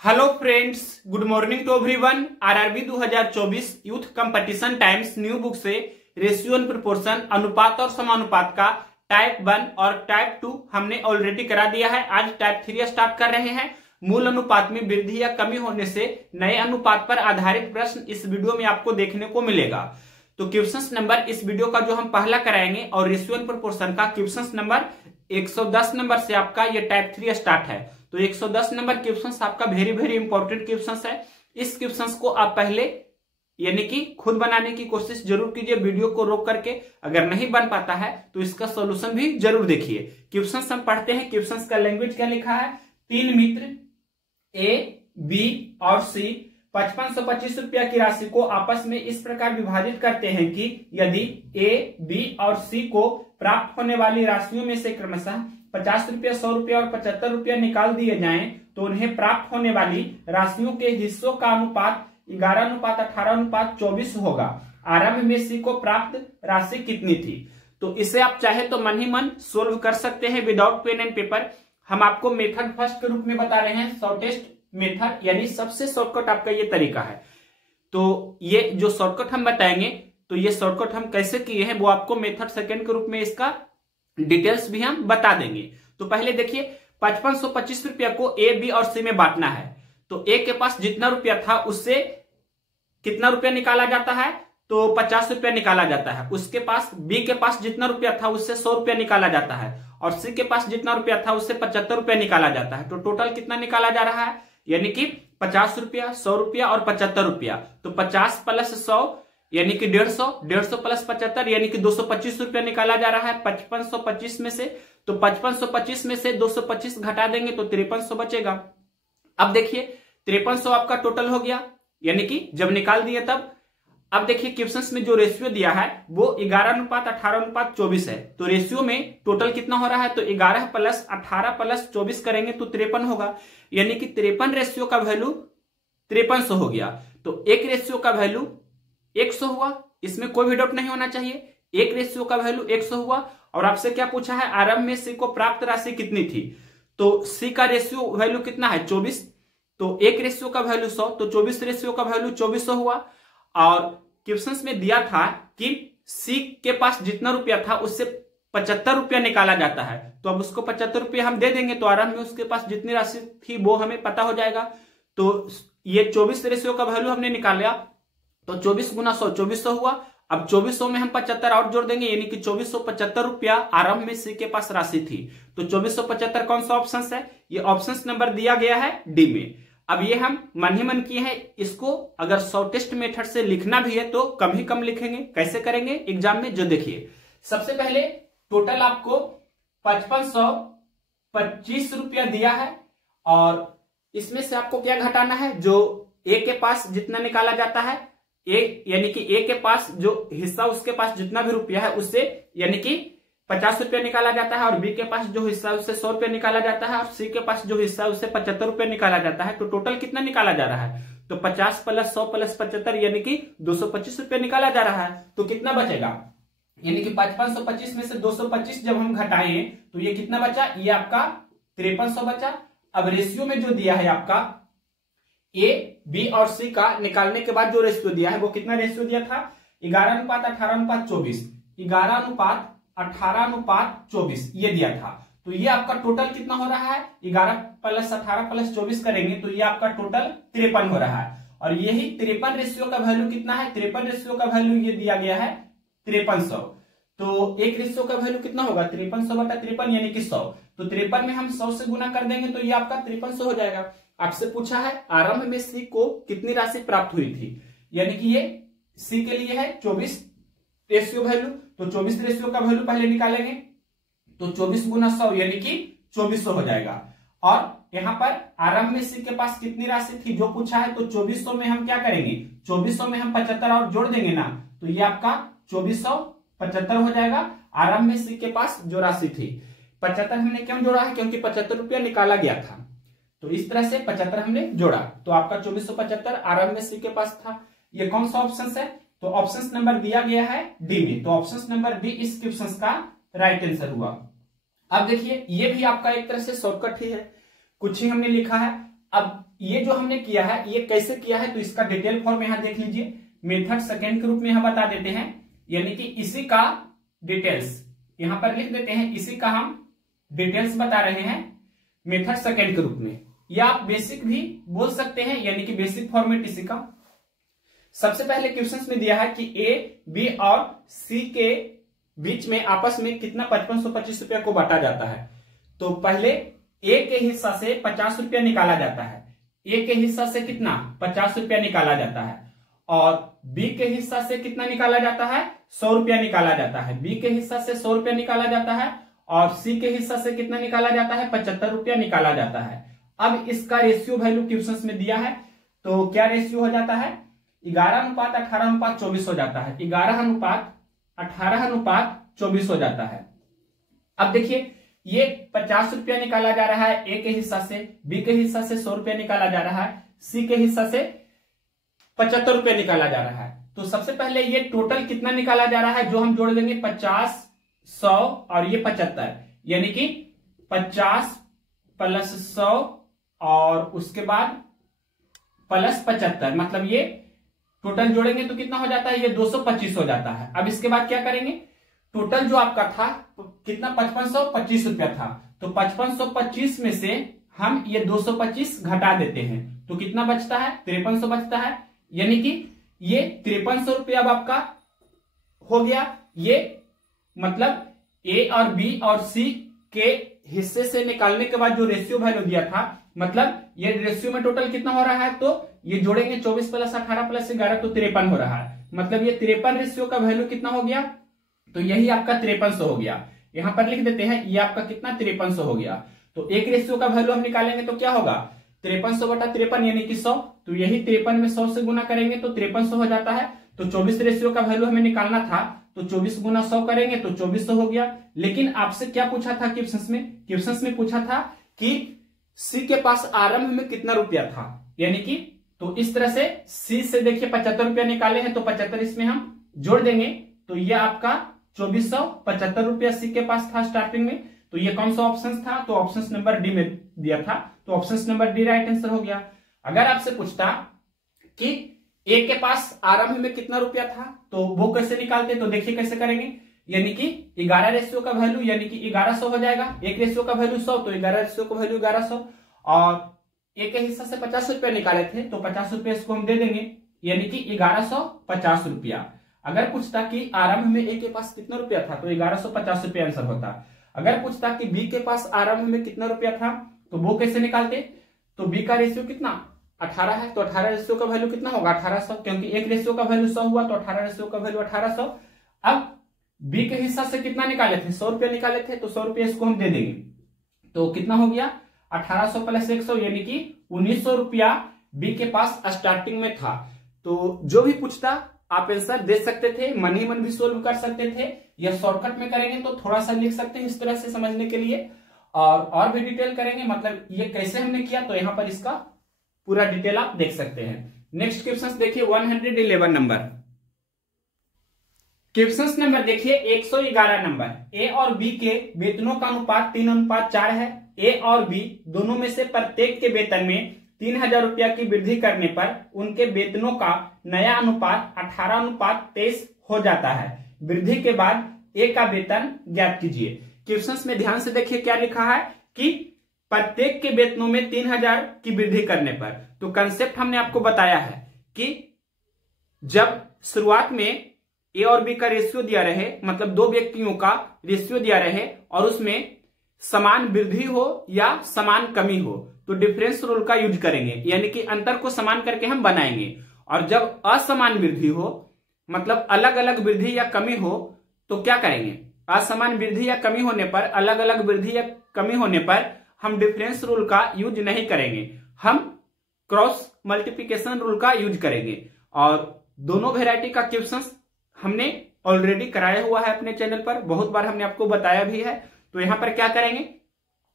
Hello friends, good morning to everyone. RRB 2024 youth competition times new book से ratio and proportion अनुपात और समानुपात का type 1 और type 2 हमने ऑलरेडी करा दिया है। आज टाइप 3 स्टार्ट कर रहे हैं। मूल अनुपात में वृद्धि या कमी होने से नए अनुपात पर आधारित प्रश्न इस वीडियो में आपको देखने को मिलेगा। तो क्वेश्चन नंबर इस वीडियो का जो हम पहला कराएंगे और रेशियो एंड प्रोपोर्शन का क्वेश्चन नंबर 110 नंबर से आपका ये टाइप 3 स्टार्ट है। तो 110 नंबर क्वेश्चन आपका वेरी इंपॉर्टेंट क्वेश्चन है। इस क्वेश्चन को आप पहले यानी कि खुद बनाने की कोशिश जरूर कीजिए, वीडियो को रोक करके। अगर नहीं बन पाता है तो इसका सॉल्यूशन भी जरूर देखिए। क्वेश्चन हम पढ़ते हैं। क्वेश्चन का लैंग्वेज क्या लिखा है? 3 मित्र ए, बी और सी 5525 रुपया की राशि को आपस में इस प्रकार विभाजित करते हैं कि यदि ए, बी और सी को प्राप्त होने वाली राशियों में से क्रमशः 50 रुपया, 100 रुपया और 75 रुपया निकाल दिए जाएं तो उन्हें प्राप्त होने वाली राशियों के हिस्सों का अनुपात 11:18:24 होगा। आरंभ में सी को प्राप्त राशि कितनी थी? तो इसे आप चाहे तो मन ही मन सोल्व कर सकते हैं विदाउट पेन एंड पेपर। हम आपको मेथड फर्स्ट के रूप में बता रहे हैं, शॉर्टेस्ट मेथड, यानी सबसे शॉर्टकट आपका ये तरीका है। तो ये जो शॉर्टकट हम बताएंगे, तो ये शॉर्टकट हम कैसे किए हैं वो आपको मेथड सेकंड के रूप में इसका डिटेल्स भी हम बता देंगे। तो पहले देखिए, 5525 रुपया को ए, बी और सी में बांटना है। तो ए के पास जितना रुपया था उससे कितना रुपया निकाला जाता है? तो 50 रुपया निकाला जाता है। उसके पास बी के पास जितना रुपया था उससे 100 रुपया निकाला जाता है और सी के पास जितना रुपया था उससे 75 रुपया निकाला जाता है। तो टोटल कितना निकाला जा रहा है? यानी कि 50 रुपया, 100 रुपया और 75 रुपया। तो 50 प्लस 100 यानी कि 150, 150 प्लस 75 यानी कि 225 रुपया निकाला जा रहा है 5525 में से। तो 5525 में से 225 घटा देंगे तो 5300 बचेगा। अब देखिए 5300 आपका टोटल हो गया, यानी कि जब निकाल दिए तब। अब देखिए क्वेश्चन में जो रेशियो दिया है वो 11:18:24 है। तो रेशियो में टोटल कितना हो रहा है? तो 11 प्लस 18 प्लस 24 करेंगे तो 53 होगा, यानी कि 53 रेशियो का वैल्यू 5300 हो गया। तो एक रेशियो का वैल्यू 100 हुआ, इसमें कोई भी डाउट नहीं होना चाहिए। एक रेशियो का वैल्यू 100 हुआ। और आपसे क्या पूछा है? आरंभ में सी को प्राप्त राशि कितनी थी? तो सी का रेशियो वैल्यू कितना है? 24। तो एक रेशियो का वैल्यू 100, तो 24 रेशियो का वैल्यू 2400 हुआ। और क्वेश्चन में दिया था कि सी के पास जितना रुपया था उससे 75 रुपया निकाला जाता है। तो अब उसको 75 रुपया हम दे देंगे तो आरंभ में उसके पास जितनी राशि थी वो हमें पता हो जाएगा। तो ये 24 रेशियो का वैल्यू हमने निकाला, तो 24 गुना 100 2400 हुआ। अब 2400 में हम 75 और जोड़ देंगे, यानी कि 2475 रुपया आरंभ में सी के पास राशि थी। तो 2475 कौन सा ऑप्शन है? ये ऑप्शन नंबर दिया गया है डी में। अब ये हम मन ही मन किए हैं। इसको अगर शॉर्टेस्ट मेथड से लिखना भी है तो कम ही कम लिखेंगे। कैसे करेंगे एग्जाम में? जो देखिए, सबसे पहले टोटल आपको 5525 रुपया दिया है और इसमें से आपको क्या घटाना है? जो ए के पास जितना निकाला जाता है, ए यानी कि ए के पास जो हिस्सा उसके पास जितना भी रुपया है उससे यानी कि 50 रुपया निकाला जाता है और बी के पास जो हिस्सा है उससे 100 रुपया निकाला जाता है और सी के पास जो हिस्सा है उससे 75 रुपया निकाला जाता है। तो टोटल कितना निकाला जा रहा है? तो 50 प्लस 100 प्लस 75 यानी कि 225 रुपया निकाला जा रहा है। तो कितना बचेगा? यानी कि 5525 में से 225 जब हम घटाएं तो ये कितना बचा? ये आपका 5300 बचा। अब रेशियो में जो दिया है आपका ए, बी और सी का निकालने के बाद जो रेशियो दिया है वो कितना रेशियो दिया था? 11:18:24, 11:18:24 ये दिया था। तो ये आपका टोटल कितना हो रहा है? 11 प्लस 18 प्लस 24 करेंगे तो ये आपका टोटल 53 हो रहा है। और यही 53 रेशियो का वैल्यू कितना है? 53 रेशियो का वैल्यू ये दिया गया है 5300। तो एक रेशियो का वैल्यू कितना होगा? 5300 बटा 53 यानी कि 100। तो 53 में हम 100 से गुना कर देंगे तो ये आपका 5300 हो जाएगा। आपसे पूछा है आरंभ में सी को कितनी राशि प्राप्त हुई थी, यानी कि ये सी के लिए है 24 रेशियो वैल्यू। तो 24 रेशियो का वैल्यू पहले निकालेंगे तो 24 गुना 100 यानी कि 2400 हो जाएगा। और यहां पर आरंभ में सी के पास कितनी राशि थी जो पूछा है, तो 2400 में हम क्या करेंगे? 2400 में हम 75 और जोड़ देंगे ना, तो ये आपका 2475 हो जाएगा। आरंभ में सी के पास जो राशि थी 75 हमने क्यों जोड़ा है? क्योंकि 75 रुपया निकाला गया था। तो इस तरह से 75 हमने जोड़ा तो आपका 2475 आरंभ में सी के पास था। ये कौन सा ऑप्शन है? तो ऑप्शन नंबर दिया गया है डी में। तो ऑप्शन नंबर डी इस क्वेश्चन का राइट आंसर हुआ। अब देखिए ये भी आपका एक तरह से शॉर्टकट ही है, कुछ ही हमने लिखा है। अब ये जो हमने किया है ये कैसे किया है, तो इसका डिटेल फॉर्म यहां देख लीजिए। मेथड सेकेंड के रूप में हम बता देते हैं, यानी कि इसी का डिटेल्स यहां पर लिख देते हैं, इसी का हम डिटेल्स बता रहे हैं मेथड सेकेंड के रूप में, या आप बेसिक भी बोल सकते हैं, यानी कि बेसिक फॉर्मेट इसी का। सबसे पहले क्वेश्चंस में दिया है कि ए, बी और सी के बीच में आपस में कितना 5525 रुपया को बांटा जाता है। तो पहले ए के हिस्सा से 50 रुपया निकाला जाता है, ए के हिस्सा से कितना 50 रुपया निकाला जाता है, और बी के हिस्सा से कितना निकाला जाता है 100 रुपया निकाला जाता है, बी के हिस्सा से 100 रुपया निकाला जाता है, और सी के हिस्सा से कितना निकाला जाता है 75 रुपया निकाला जाता है। अब इसका रेशियो वैल्यू क्वेश्चंस में दिया है, तो क्या रेशियो हो जाता है 11:18:24 हो जाता है, 11:18:24 हो जाता है। अब देखिए ये 50 रुपया निकाला जा रहा है ए के हिस्सा से, बी के हिस्सा से 100 रुपया निकाला जा रहा है, सी के हिस्सा से 75 रुपया निकाला जा रहा है। तो सबसे पहले ये टोटल कितना निकाला जा रहा है, जो हम जोड़ देंगे 50, 100 और ये 75, यानी कि 50 + 100 और उसके बाद +75, मतलब ये टोटल जोड़ेंगे तो कितना हो जाता है, ये 225 हो जाता है। अब इसके बाद क्या करेंगे, टोटल जो आपका था कितना 5525 रुपया था, तो 5525 में से हम ये 225 घटा देते हैं, तो कितना बचता है 5300 बचता है, यानी कि ये 5300 रुपया अब आपका हो गया। ये मतलब ए और बी और सी के हिस्से से निकालने के बाद जो रेशियो वैल्यू दिया था, मतलब ये रेशियो में टोटल कितना हो रहा है, तो ये जोड़ेंगे 24 + 18 + 11 तो 53 हो रहा है, मतलब ये 53 रेशियो का वैल्यू कितना हो गया, तो यही आपका 5300 हो गया। यहां पर लिख देते हैं ये आपका कितना 5300 हो गया। तो एक रेशियो का वैल्यू हम निकालेंगे तो क्या होगा 5300/53 यानी कि 100, तो यही 53 में 100 से गुना करेंगे तो 5300 हो जाता है। तो 24 रेशियो का वैल्यू हमें निकालना था, तो 24 × 100 करेंगे तो 2400 हो गया। लेकिन आपसे क्या पूछा था क्वेश्चंस में पूछा था कि सी के पास आरंभ में कितना रुपया था, यानी कि तो इस तरह से सी से देखिए 75 रुपया निकाले हैं, तो 75 इसमें हम जोड़ देंगे, तो ये आपका 2475 रुपया सी के पास था स्टार्टिंग में। तो ये कौन सा ऑप्शन था, तो ऑप्शन नंबर डी में दिया था, तो option number D right answer हो गया। अगर आपसे पूछता कि ए के पास आरंभ में कितना रुपया था, तो वो कैसे निकालते, तो देखिए कैसे करेंगे, यानी कि 11 रेशियो का वैल्यू यानी कि 1100 हो जाएगा, एक रेशियो का वैल्यू 100 तो 11 रेशियो का वैल्यू 1100, और ए के हिस्सा से 50 रुपया निकाले थे तो 50 रुपया इसको हम दे देंगे, यानी कि 1150 रुपया। अगर पूछता कि आरंभ में ए के पास कितना रुपया था, तो 1150 रुपया आंसर होता। अगर पूछता कि बी के पास आरंभ में कितना रुपया था, तो वो कैसे निकालते, तो बी का रेशियो कितना 18 है, तो 18 रेशियो का वैल्यू कितना होगा 1800, क्योंकि एक रेशियो का वैल्यू 100 हुआ तो 18 रेशियो का वैल्यू 1800। अब बी के हिस्सा से कितना निकाले थे 100 रुपया निकाले थे, तो 100 रुपया इसको हम दे देंगे, तो कितना हो गया 1800 + 100 यानी कि 1900 रुपया बी के पास स्टार्टिंग में था। तो जो भी पूछता आप आंसर दे सकते थे, मन ही मन भी सोल्व कर सकते थे, या शॉर्टकट में करेंगे तो थोड़ा सा लिख सकते हैं इस तरह से समझने के लिए, और भी डिटेल करेंगे, मतलब ये कैसे हमने किया, तो यहाँ पर इसका पूरा डिटेल आप देख सकते हैं। नेक्स्ट क्वेश्चन देखिए 111 नंबर, क्वेश्चन नंबर देखिए 111 नंबर, ए और बी के वेतनों का अनुपात 3:4 है। ए और बी दोनों में से प्रत्येक के वेतन में 3000 रुपया की वृद्धि करने पर उनके वेतनों का नया अनुपात 18:23 हो जाता है। वृद्धि के बाद ए का वेतन ज्ञात कीजिए। क्वेश्चंस में ध्यान से देखिए क्या लिखा है कि प्रत्येक के वेतनों में 3000 की वृद्धि करने पर, तो कंसेप्ट हमने आपको बताया है कि जब शुरुआत में ए और बी का रेशियो दिया रहे, मतलब दो व्यक्तियों का रेशियो दिया रहे और उसमें समान वृद्धि हो या समान कमी हो, तो डिफरेंस रूल का यूज करेंगे, यानी कि अंतर को समान करके हम बनाएंगे। और जब असमान वृद्धि हो, मतलब अलग अलग वृद्धि या कमी हो, तो क्या करेंगे, असमान वृद्धि या कमी होने पर, अलग अलग वृद्धि या कमी होने पर हम डिफरेंस रूल का यूज नहीं करेंगे, हम क्रॉस मल्टीप्लिकेशन रूल का यूज करेंगे। और दोनों वेराइटी का क्वेश्चंस हमने ऑलरेडी कराया हुआ है अपने चैनल पर, बहुत बार हमने आपको बताया भी है। तो यहां पर क्या करेंगे,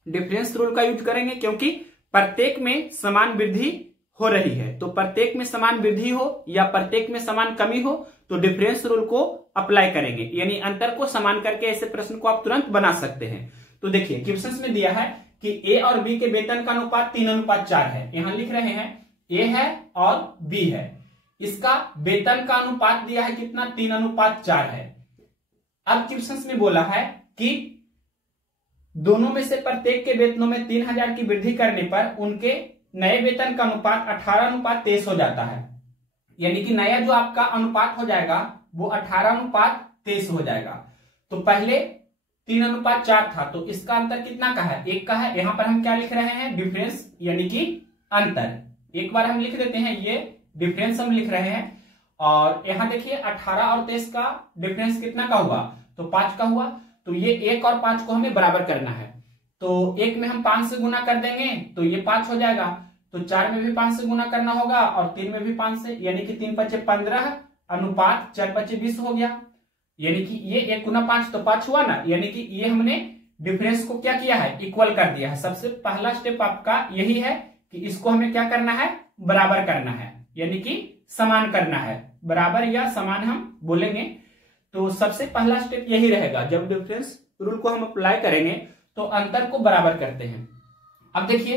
डिफरेंस रूल का यूज करेंगे, क्योंकि प्रत्येक में समान वृद्धि हो रही है, तो प्रत्येक में समान वृद्धि हो या प्रत्येक में समान कमी हो तो डिफरेंस रूल को अप्लाई करेंगे, यानी अंतर को समान करके ऐसे प्रश्न को आप तुरंत बना सकते हैं। तो देखिए क्वेश्चंस में दिया है कि ए और बी के वेतन का अनुपात 3:4 है। यहां लिख रहे हैं ए है और बी है, इसका वेतन का अनुपात दिया है कितना, 3:4 है। अब क्वेश्चन में बोला है कि दोनों में से प्रत्येक के वेतनों में 3000 की वृद्धि करने पर उनके नए वेतन का अनुपात 18:23 हो जाता है। यानी कि नया जो आपका अनुपात हो जाएगा वो 18:23 हो जाएगा। तो पहले 3:4 था, तो इसका अंतर कितना का है, 1 का है। यहां पर हम क्या लिख रहे हैं, डिफरेंस यानी कि अंतर। एक बार हम लिख देते हैं, ये डिफरेंस हम लिख रहे हैं। और यहां देखिए 18 और 23 का डिफरेंस कितना का हुआ, तो 5 का हुआ। तो ये 1 और 5 को हमें बराबर करना है। तो 1 में हम 5 से गुना कर देंगे तो ये 5 हो जाएगा। तो 4 में भी 5 से गुना करना होगा और 3 में भी 5 से, यानी कि 3 × 5 = 15 अनुपात 4 × 5 = 20 हो गया। यानी कि ये 1 × 5 तो 5 हुआ ना, यानी कि ये हमने डिफरेंस को क्या किया है, इक्वल कर दिया है। सबसे पहला स्टेप आपका यही है कि इसको हमें क्या करना है, बराबर करना है, यानी कि समान करना है। बराबर या समान हम बोलेंगे। तो सबसे पहला स्टेप यही रहेगा, जब डिफरेंस रूल को हम अप्लाई करेंगे तो अंतर को बराबर करते हैं। अब देखिए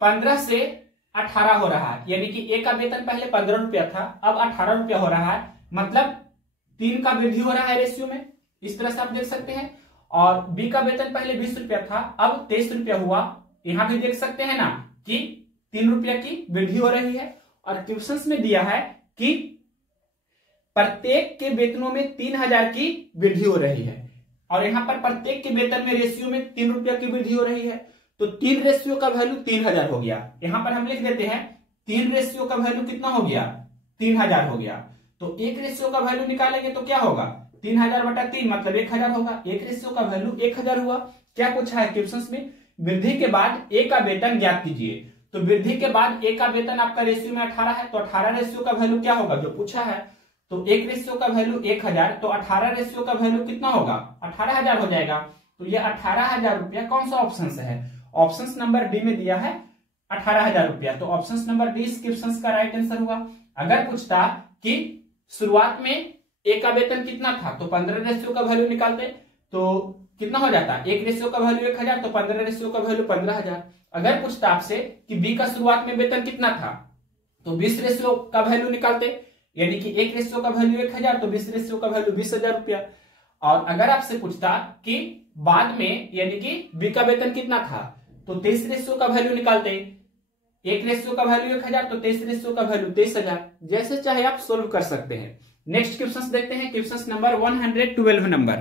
15 से 18 हो रहा है, यानी कि ए का वेतन पहले 15 रुपया था, अब 18 रुपया हो रहा है, मतलब 3 का वृद्धि हो रहा है रेशियो में। इस तरह से आप देख सकते हैं। और बी का वेतन पहले 20 रुपया था, अब 23 रुपया हुआ। यहां भी देख सकते हैं ना कि 3 रुपया की वृद्धि हो रही है। और क्वेश्चंस में दिया है कि प्रत्येक के वेतनों में 3000 की वृद्धि हो रही है, और यहां पर प्रत्येक के वेतन में रेशियो में 3 रुपया की वृद्धि हो रही है। तो 3 रेशियो का वैल्यू 3000 हो गया। यहां पर हम लिख देते हैं 3 रेशियो का वैल्यू कितना हो गया, 3000 हो गया। तो 1 रेशियो का वैल्यू निकालेंगे तो क्या होगा, 3000/3 मतलब 1000 होगा। 1 रेशियो का वैल्यू 1000 हुआ। क्या पूछा है क्वेश्चन में, वृद्धि के बाद ए का वेतन ज्ञात कीजिए। तो वृद्धि के बाद ए का वेतन आपका रेशियो में 18 है, तो 18 रेशियो का वैल्यू क्या होगा, जो पूछा है। तो 1 रेशियो का वैल्यू 1000, तो 18 रेशियो का वैल्यू कितना होगा, 18000 हो जाएगा। तो ये 18000 रुपया कौन सा ऑप्शन से है, ऑप्शन नंबर डी में दिया है 18000 रुपया। तो ऑप्शन नंबर डी इस क्वेश्चन का राइट आंसर हुआ। अगर पूछता कि शुरुआत में ए का वेतन कितना था, तो 15 रेशियो का वैल्यू निकालते तो कितना हो जाता, 1 रेशियो का वैल्यू 1000, तो 15 रेशियो का वैल्यू 15000। अगर पूछता आपसे कि बी का शुरुआत में वेतन कितना था, तो 20 रेशियो का वैल्यू निकालते, यानी कि 1 रेशियो का वैल्यू 1000, तो 20 रेशियो का वैल्यू 20000 रुपया। और अगर आपसे पूछता कि बाद में, यानी कि बी का वेतन कितना था, तो 23 रेशियो का वैल्यू निकालते, 1 रेशियो का वैल्यू 1000, तो 23 रेशियो का वैल्यू 23000। जैसे चाहे आप सोल्व कर सकते हैं। नेक्स्ट क्वेश्चन देखते हैं, question number 112 number.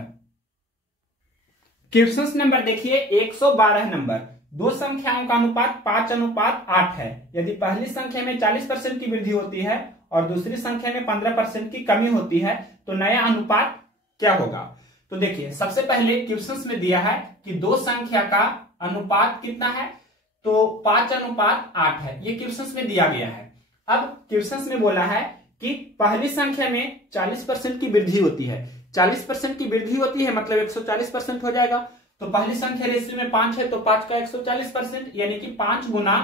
Question number देखिए 112 नंबर। दो संख्याओं का अनुपात 5:8 है। यदि पहली संख्या में 40% की वृद्धि होती है और दूसरी संख्या में 15% की कमी होती है, तो नया अनुपात क्या होगा। तो देखिए सबसे पहले क्वेश्चंस में दिया है कि दो संख्या का अनुपात कितना है, तो 5:8 है। ये क्वेश्चंस में दिया गया है। अब क्वेश्चंस में बोला है कि पहली संख्या में 40% की वृद्धि होती है। 40% की वृद्धि होती है मतलब 140% हो जाएगा। तो पहली संख्या रेशियो में 5 है, तो 5 का 140%, यानी कि 5 गुना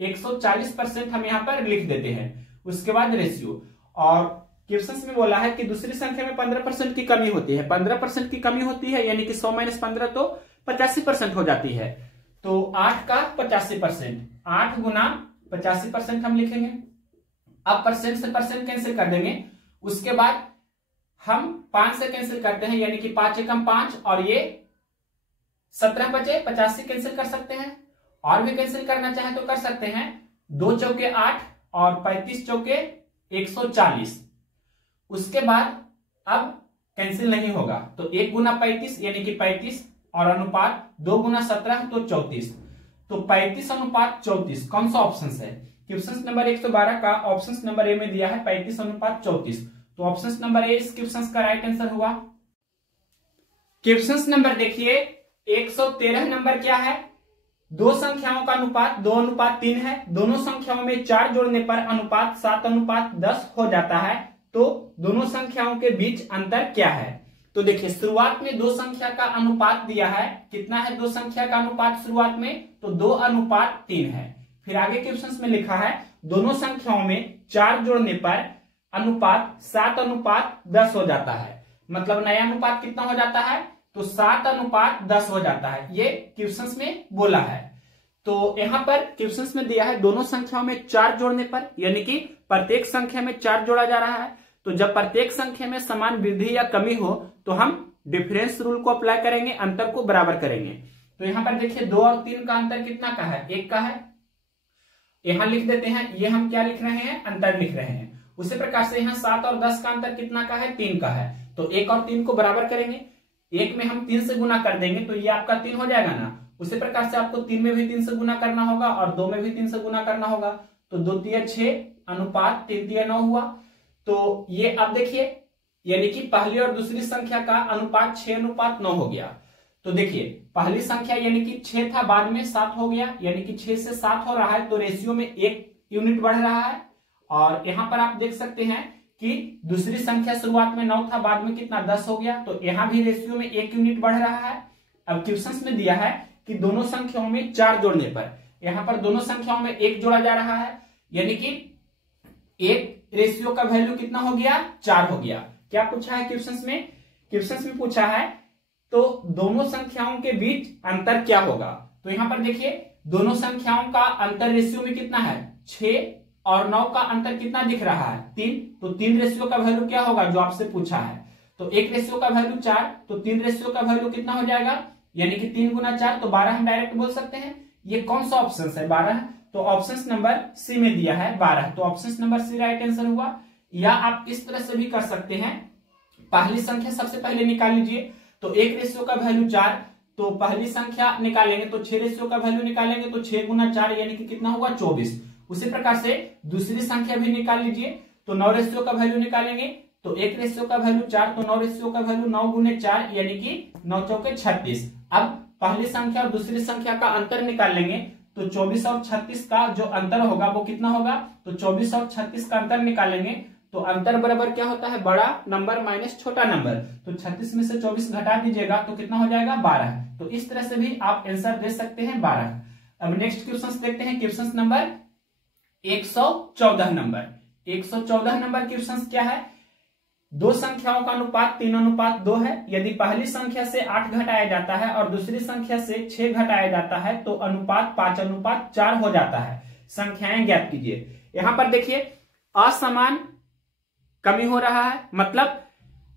140% हम यहाँ पर लिख देते हैं। उसके बाद रेशियो। और क्वेश्चन में बोला है कि दूसरी संख्या में 15% की कमी होती है। 15% की कमी होती है, यानी कि 100 - 15 तो 85% हो जाती है। तो 8 का 85%, 8 गुना 85% हम लिखेंगे। अब परसेंट से परसेंट कैंसिल कर देंगे। उसके बाद हम 5 से कैंसिल करते हैं, यानी कि 5 एकम 5 और ये 17 बचे, 50 से कैंसिल कर सकते हैं। और भी कैंसिल करना चाहे तो कर सकते हैं। 2 चौके 8 और 35 चौके 140। उसके बाद अब कैंसिल नहीं होगा, तो 1 गुना 35 यानी कि 35 और अनुपात 2 गुना 17 तो 34। तो 35:34 कौन सा ऑप्शन है। क्वेश्चन नंबर 112 का ऑप्शन नंबर ए में दिया है 35:34। तो ऑप्शन नंबर ए इस क्वेश्चन का राइट आंसर हुआ। क्वेश्चन नंबर देखिए 113 नंबर क्या है। दो संख्याओं का अनुपात 2:3 है। दोनों संख्याओं में 4 जोड़ने पर अनुपात 7:10 हो जाता है। तो दोनों संख्याओं के बीच अंतर क्या है। तो देखिए शुरुआत में दो संख्या का अनुपात दिया है, कितना है दो संख्या का अनुपात शुरुआत में, तो 2:3 है। फिर आगे क्वेश्चन में लिखा है दोनों संख्याओं में 4 जोड़ने पर अनुपात 7:10 हो जाता है। मतलब नया अनुपात कितना हो जाता है, तो 7:10 हो जाता है। ये क्वेश्चन में बोला है। तो यहाँ पर क्वेश्चंस में दिया है दोनों संख्याओं में 4 जोड़ने पर, यानी कि प्रत्येक संख्या में 4 जोड़ा जा रहा है। तो जब प्रत्येक संख्या में समान वृद्धि या कमी हो तो हम डिफरेंस रूल को अप्लाई करेंगे, अंतर को बराबर करेंगे। तो यहाँ पर देखिए 2 और 3 का अंतर कितना का है, 1 का है। यहां लिख देते हैं, ये हम क्या लिख रहे हैं, अंतर लिख रहे हैं। उसी प्रकार से यहाँ 7 और 10 का अंतर कितना का है, 3 का है। तो 1 और 3 को बराबर करेंगे, 1 में हम 3 से गुना कर देंगे तो ये आपका 3 हो जाएगा ना। उसी प्रकार से आपको 3 में भी 3 से गुना करना होगा और 2 में भी 3 से गुना करना होगा। तो 2 तिया 6 अनुपात 3 तिया 9 हुआ। तो ये अब देखिए, यानी कि पहली और दूसरी संख्या का अनुपात 6:9 हो गया। तो देखिए पहली संख्या यानी कि 6 था, बाद में 7 हो गया, यानी कि 6 से 7 हो रहा है, तो रेशियो में 1 यूनिट बढ़ रहा है। और यहां पर आप देख सकते हैं कि दूसरी संख्या शुरुआत में 9 था, बाद में कितना 10 हो गया, तो यहां भी रेशियो में 1 यूनिट बढ़ रहा है। अब क्वेश्चंस में दिया है कि दोनों संख्याओं में 4 जोड़ने पर, यहां पर दोनों संख्याओं में 1 जोड़ा जा रहा है, यानी कि 1 रेशियो का वैल्यू कितना हो गया, 4 हो गया। क्या पूछा है क्वेश्चंस में, क्वेश्चंस में पूछा है तो दोनों संख्याओं के बीच अंतर क्या होगा। तो यहां पर देखिए दोनों संख्याओं का अंतर रेशियो में कितना है, 6 और 9 का अंतर कितना दिख रहा है, 3। तो 3 रेशियो का वैल्यू क्या होगा जो आपसे पूछा है। तो 1 रेशियो का वैल्यू 4, तो 3 रेशियो का वैल्यू कितना हो जाएगा, यानी कि 3 गुना 4, तो 12 हम डायरेक्ट बोल सकते हैं। ये कौन सा ऑप्शन है, 12। तो ऑप्शन नंबर सी में दिया है 12, तो option number C right answer हुआ। या आप इस तरह से भी कर सकते हैं, पहली संख्या सबसे पहले निकाल लीजिए। तो 1 रेशियो का वैल्यू 4, तो पहली संख्या निकालेंगे तो 6 रेशियो का वैल्यू निकालेंगे, तो 6 गुना 4 यानी कि कितना हुआ, 24। उसी प्रकार से दूसरी संख्या भी निकाल लीजिए। तो 9 रेशियो का वैल्यू निकालेंगे, तो 1 रेशियो का वैल्यू 4, तो 9 रेशियो का वैल्यू 9 गुने 4 यानी कि 9 चौके 36। अब पहली संख्या और दूसरी संख्या का अंतर निकाल लेंगे, तो 24 और 36 का जो अंतर होगा वो कितना होगा, तो 24 और 36 का अंतर निकालेंगे, तो अंतर बराबर क्या होता है, बड़ा नंबर माइनस छोटा नंबर। तो 36 में से 24 घटा दीजिएगा तो कितना हो जाएगा, 12। तो इस तरह से भी आप आंसर दे सकते हैं 12। अब नेक्स्ट क्वेश्चन देखते हैं, question number 114 number. 114 number question क्या है, दो संख्याओं का अनुपात 3:2 है। यदि पहली संख्या से 8 घटाया जाता है और दूसरी संख्या से 6 घटाया जाता है तो अनुपात 5:4 हो जाता है। संख्याएं ज्ञात कीजिए। यहां पर देखिए असमान कमी हो रहा है, मतलब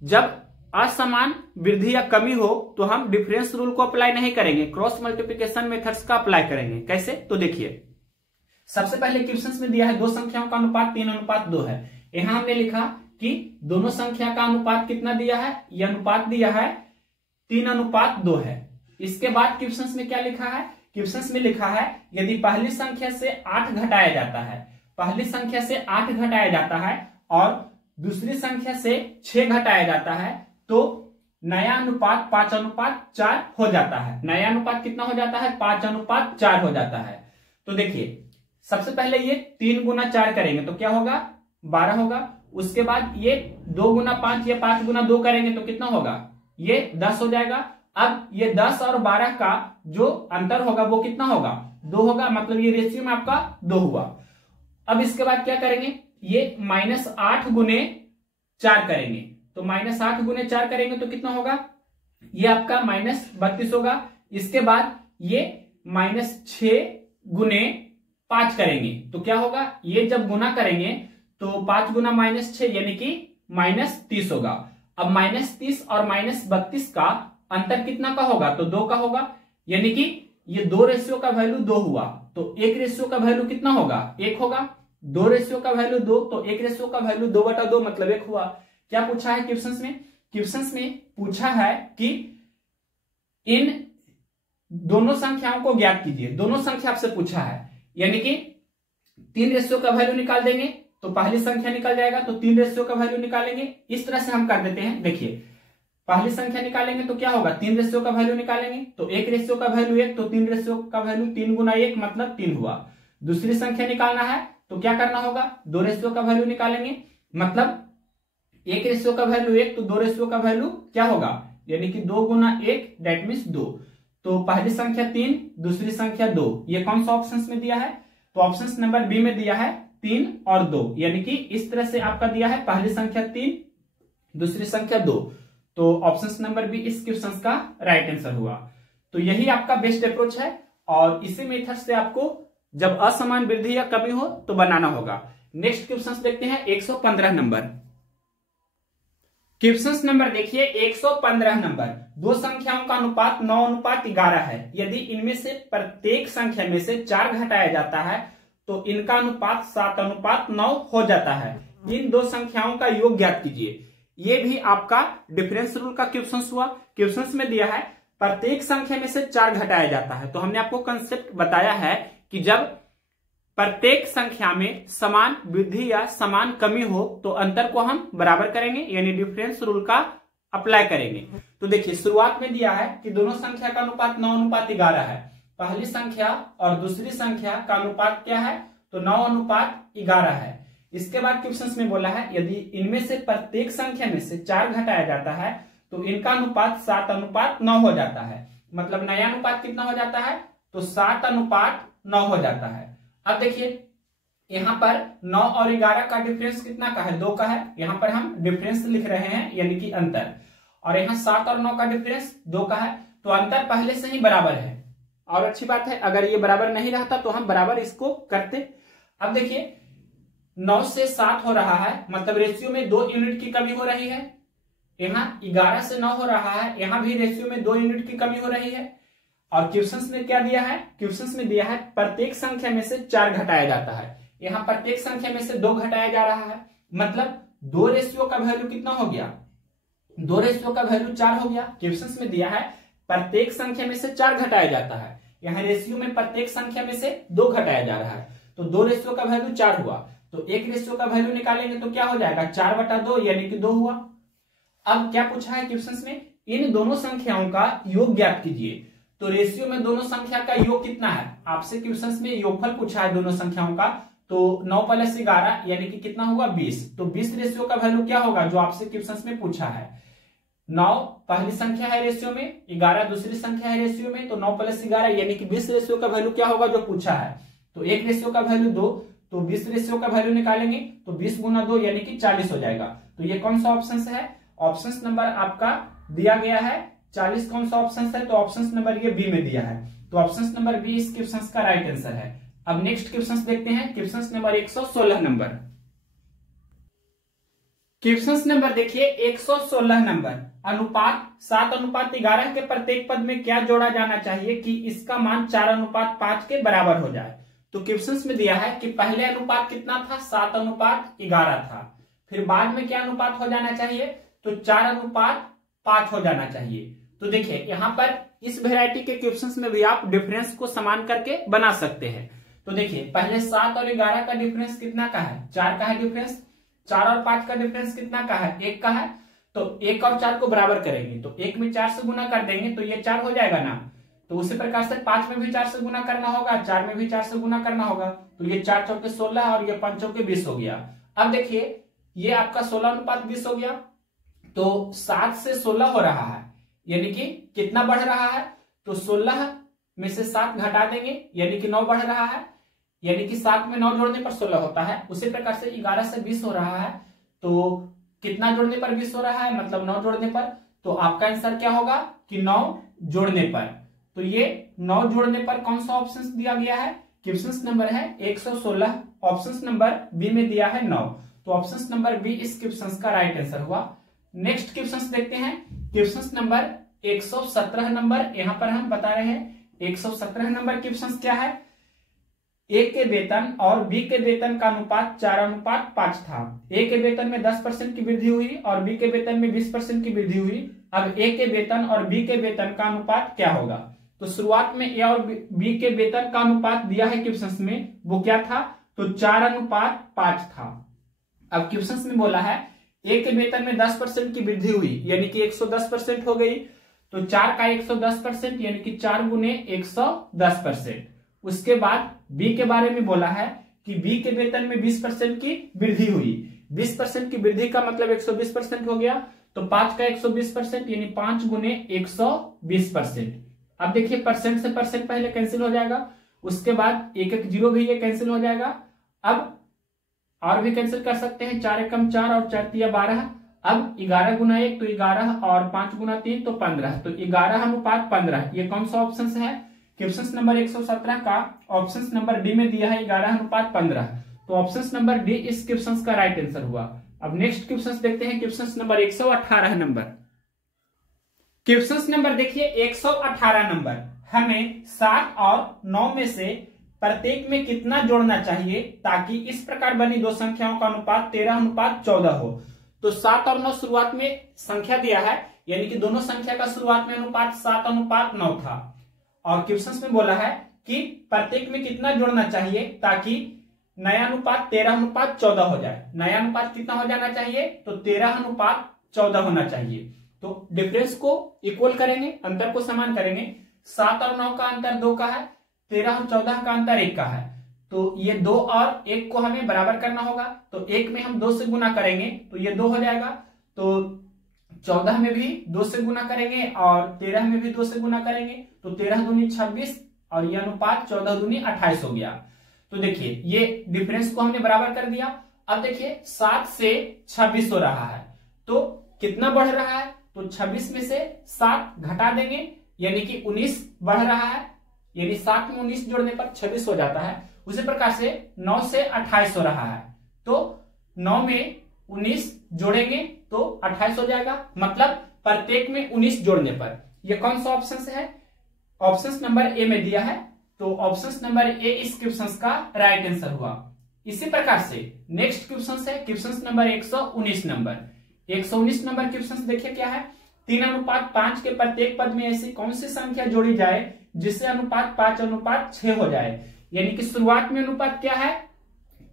जब असमान वृद्धि या कमी हो तो हम डिफरेंस रूल को अप्लाई नहीं करेंगे, क्रॉस मल्टीप्लिकेशन मेथड्स का अप्लाई करेंगे। कैसे, तो देखिए सबसे पहले क्वेश्चन में दिया है दो संख्याओं का अनुपात 3:2 है। यहां हमने लिखा कि दोनों संख्या का अनुपात कितना दिया है, यह अनुपात दिया है 3:2 है। इसके बाद क्वेश्चन में क्या लिखा है, क्वेश्चन में लिखा है यदि पहली संख्या से 8 घटाया जाता है, पहली संख्या से 8 घटाया जाता है और दूसरी संख्या से 6 घटाया जाता है तो नया अनुपात 5:4 हो जाता है। नया अनुपात कितना हो जाता है, 5:4 हो जाता है। तो देखिए सबसे पहले ये 3 गुना 4 करेंगे तो क्या होगा, 12 होगा। उसके बाद ये 2 गुना 5 या 5 गुना 2 करेंगे तो कितना होगा, ये 10 हो जाएगा। अब ये 10 और 12 का जो अंतर होगा वो कितना होगा, 2 होगा, मतलब ये रेशियो में आपका 2 हुआ। अब इसके बाद क्या करेंगे, ये -8 गुने 4 करेंगे, तो -8 गुने 4 करेंगे तो कितना होगा, ये आपका -32 होगा। इसके बाद ये -6 गुने 5 करेंगे तो क्या होगा, ये जब गुना करेंगे तो 5 गुना -6 यानी कि -30 होगा। अब -30 और -32 का अंतर कितना का होगा, तो 2 का होगा, यानी कि ये 2 रेशियो का वैल्यू 2 हुआ, तो 1 रेशियो का वैल्यू कितना होगा, 1 होगा। 2 रेशियो का वैल्यू 2, तो 1 रेशियो का वैल्यू 2/2 मतलब 1 हुआ। क्या पूछा है क्वेश्चंस में, क्वेश्चंस में पूछा है कि इन दोनों संख्याओं को ज्ञात कीजिए। दोनों संख्या आपसे पूछा है, यानी कि 3 रेशियो का वैल्यू निकाल देंगे तो पहली संख्या निकल जाएगा, तो 3 रेशियो का वैल्यू निकालेंगे। इस तरह से हम कर देते हैं। देखिए पहली संख्या निकालेंगे तो क्या होगा, 3 रेशियो का वैल्यू निकालेंगे तो 1 रेशियो का वैल्यू 1, तो 3 रेशियो का वैल्यू 3 गुना 1 मतलब 3 हुआ। दूसरी संख्या निकालना है तो क्या करना होगा, 2 रेशियो का वैल्यू निकालेंगे, मतलब 1 रेशियो का वैल्यू 1 तो 2 रेशियो का वैल्यू क्या होगा, यानी कि 2 गुना 1 दैट मीन्स 2। तो पहली संख्या 3, दूसरी संख्या 2। ये कौन सा ऑप्शन में दिया है, तो ऑप्शन नंबर बी में दिया है 3 और 2, यानी कि इस तरह से आपका दिया है पहली संख्या 3, दूसरी संख्या 2। तो ऑप्शन नंबर बी इस क्वेश्चन का राइट आंसर हुआ। तो यही आपका बेस्ट अप्रोच है और इसी मेथड से आपको जब असमान वृद्धि या कमी हो तो बनाना होगा। नेक्स्ट क्वेश्चन देखते हैं 115 नंबर। क्वेश्चन नंबर देखिए 115 नंबर। दो संख्याओं का अनुपात 9:11 है। यदि इनमें से प्रत्येक संख्या में से 4 घटाया जाता है तो इनका अनुपात 7:9 हो जाता है। इन दो संख्याओं का योग ज्ञात कीजिए। ये भी आपका डिफरेंस रूल का क्वेश्चन हुआ। क्वेश्चन में दिया है प्रत्येक संख्या में से 4 घटाया जाता है, तो हमने आपको कंसेप्ट बताया है कि जब प्रत्येक संख्या में समान वृद्धि या समान कमी हो तो अंतर को हम बराबर करेंगे, यानी डिफरेंस रूल का अप्लाई करेंगे। तो देखिए शुरुआत में दिया है कि दोनों संख्या का अनुपात 9:11 है। पहली संख्या और दूसरी संख्या का अनुपात क्या है, तो 9:11 है। इसके बाद क्वेश्चन में बोला है यदि इनमें से प्रत्येक संख्या में से 4 घटाया जाता है तो इनका अनुपात 7:9 हो जाता है। मतलब नया अनुपात कितना हो जाता है, तो 7:9 हो जाता है। अब देखिए यहां पर 9 और 11 का डिफरेंस कितना का है, 2 का है। यहां पर हम डिफरेंस लिख रहे हैं यानी कि अंतर, और यहां 7 और 9 का डिफरेंस 2 का है, तो अंतर पहले से ही बराबर है। और अच्छी बात है, अगर ये बराबर नहीं रहता तो हम बराबर इसको करते। अब देखिए 9 से 7 हो रहा है, मतलब रेशियो में 2 यूनिट की कमी हो रही है। यहाँ 11 से 9 हो रहा है, यहाँ भी रेशियो में 2 यूनिट की कमी हो रही है। और क्वेश्चंस में क्या दिया है, क्वेश्चंस में दिया है प्रत्येक संख्या में से 4 घटाया जाता है। यहाँ प्रत्येक संख्या में से 2 घटाया जा रहा है, मतलब 2 रेशियो का वैल्यू कितना हो गया, 2 रेशियो का वैल्यू 4 हो गया। क्वेश्चंस में दिया है प्रत्येक संख्या में से 4 घटाया जाता है, यहाँ रेशियो में प्रत्येक संख्या में से 2 घटाया जा रहा है, तो 2 रेशियो का वैल्यू 4 हुआ। तो 1 रेशियो का वैल्यू निकालेंगे तो क्या हो जाएगा, 4/2 यानी कि 2 हुआ। अब क्या पूछा है क्वेश्चन में, इन दोनों संख्याओं का योग ज्ञात कीजिए। तो रेशियो में दोनों संख्या का योग कितना है, आपसे क्वेश्चन में योगफल पूछा है दोनों संख्याओं का, तो 9 + 11 यानी कि कितना हुआ 20। तो 20 रेशियो का वैल्यू क्या होगा जो आपसे क्वेश्चन में पूछा है। 9 पहली संख्या है रेशियो में, 11 दूसरी संख्या है रेशियो में, तो 9 + 11 यानी कि 20 रेशियो का वैल्यू क्या होगा जो पूछा है। तो 1 रेशियो का वैल्यू 2, तो 20 रेशियो का वैल्यू निकालेंगे तो 20 × 2 यानी कि 40 हो जाएगा। तो ये कौन सा ऑप्शन है, ऑप्शन नंबर आपका दिया गया है 40 कौन सा ऑप्शन है, तो ऑप्शन नंबर ये बी में दिया है। तो ऑप्शन नंबर बी इस क्वेश्चन का राइट आंसर है। अब नेक्स्ट क्वेश्चन देखते हैं, question number 116 number. Question number देखिए 116 नंबर। अनुपात 7:11 के प्रत्येक पद में क्या जोड़ा जाना चाहिए कि इसका मान 4:5 के बराबर हो जाए। तो क्वेश्चन में दिया है कि पहले अनुपात कितना था, 7:11 था, फिर बाद में क्या अनुपात हो जाना चाहिए, तो 4:5 हो जाना चाहिए। तो देखिए यहां पर इस वेराइटी के क्वेश्चंस में भी आप डिफरेंस को समान करके बना सकते हैं। तो देखिए पहले 7 और 11 का डिफरेंस कितना का है, 4 का है डिफरेंस। 4 और 5 का डिफरेंस कितना का है, 1 का है। तो 1 और 4 को बराबर करेंगे तो 1 में 4 से गुना कर देंगे तो ये 4 हो जाएगा ना। तो उसी प्रकार से 5 में भी 4 से गुना करना होगा, 4 में भी 4 से गुना करना होगा, तो ये 4 चौके 16 और ये 5 चौके 20 हो गया। अब देखिए ये आपका 16:20 हो गया, तो 7 से 16 हो रहा है, यानी कि कितना बढ़ रहा है, तो 16 में से 7 घटा देंगे यानी कि 9 बढ़ रहा है, यानी कि 7 में 9 जोड़ने पर 16 होता है। उसी प्रकार से 11 से 20 हो रहा है, तो कितना जोड़ने पर 20 हो रहा है, मतलब 9 जोड़ने पर। तो आपका आंसर क्या होगा कि 9 जोड़ने पर। तो ये 9 जोड़ने पर कौन सा ऑप्शन दिया गया है, क्वेश्चन नंबर है 116, ऑप्शन नंबर बी में दिया है 9। तो ऑप्शन नंबर बी इस क्वेश्चन का राइट आंसर हुआ। नेक्स्ट क्वेश्चन देखते हैं, क्वेश्चन नंबर 117 नंबर। यहां पर हम बता रहे हैं 117 नंबर क्वेश्चन क्या है, ए के वेतन और बी के वेतन का अनुपात 4:5 था। ए के वेतन में 10% की वृद्धि हुई और बी के वेतन में 20% की वृद्धि हुई। अब ए के वेतन और बी के वेतन का अनुपात क्या होगा। तो शुरुआत में ए और बी के वेतन का अनुपात दिया है क्वेश्चन में, वो क्या था, तो 4:5 था। अब क्वेश्चन में बोला है ए के वेतन में 10% की वृद्धि हुई यानी कि 110% हो गई, तो 4 का 110% यानी कि 4 × 110%। उसके बाद बी के बारे में बोला है कि बी के वेतन में 20% की वृद्धि हुई। 20% की वृद्धि का मतलब 120% हो गया, तो 5 का 120% यानी 5 × 120%। अब देखिए परसेंट से परसेंट पहले कैंसिल हो जाएगा, उसके बाद एक एक जीरो भी ये कैंसिल हो जाएगा। अब और भी कैंसिल कर सकते हैं, 4 एकम 4 और 4 तिया 12। अब 11 × 1 तो 11 और 5 × 3 तो 15, तो 11:15। ये कौन सा ऑप्शन है, क्वेश्चन नंबर 117 का ऑप्शन नंबर डी में दिया है 11:15, तो ऑप्शन नंबर डी इस क्वेश्चन का राइट आंसर हुआ। अब नेक्स्ट क्वेश्चन देखते हैं, question number 118 number. Question number देखिए 118 नंबर, हमें 7 और 9 में से प्रत्येक में कितना जोड़ना चाहिए ताकि इस प्रकार बनी दो संख्याओं का अनुपात 13:14 हो। तो 7 और 9 शुरुआत में संख्या दिया है, यानी कि दोनों संख्या का शुरुआत में अनुपात 7:9 था, और क्वेश्चन में बोला है कि प्रत्येक में कितना जोड़ना चाहिए ताकि नया अनुपात 13:14 हो जाए। नया अनुपात कितना हो जाना चाहिए, तो 13:14 होना चाहिए। तो डिफरेंस को इक्वल करेंगे, अंतर को समान करेंगे। 7 और 9 का अंतर 2 का है, 13 और 14 का अंतर 1 का है, तो ये 2 और 1 को हमें बराबर करना होगा। तो 1 में हम 2 से गुना करेंगे तो ये 2 हो जाएगा, तो 14 में भी 2 से गुना करेंगे और 13 में भी 2 से गुना करेंगे, तो 13 दूनी 26 और ये अनुपात 14 दूनी 28 हो गया। तो देखिए ये डिफरेंस को हमने बराबर कर दिया। अब देखिए 7 से 26 हो रहा है, तो कितना बढ़ रहा है, तो 26 में से 7 घटा देंगे, यानी कि 19 बढ़ रहा है, यानी 7 में 19 जोड़ने पर 26 हो जाता है। उसी प्रकार से 9 से 28 हो रहा है, तो 9 में 19 जोड़ेंगे तो 28 हो जाएगा, मतलब प्रत्येक में 19 जोड़ने पर। यह कौन सा ऑप्शन है, ऑप्शन नंबर ए में दिया है, तो ऑप्शन नंबर ए इस क्वेश्चन का राइट आंसर हुआ। इसी प्रकार से नेक्स्ट क्वेश्चन है question number 119 number. 119 number question देखिए क्या है, 3:5 के प्रत्येक पद में ऐसी कौन सी संख्या जोड़ी जाए जिससे अनुपात 5:6 हो जाए। यानी कि शुरुआत में अनुपात क्या है,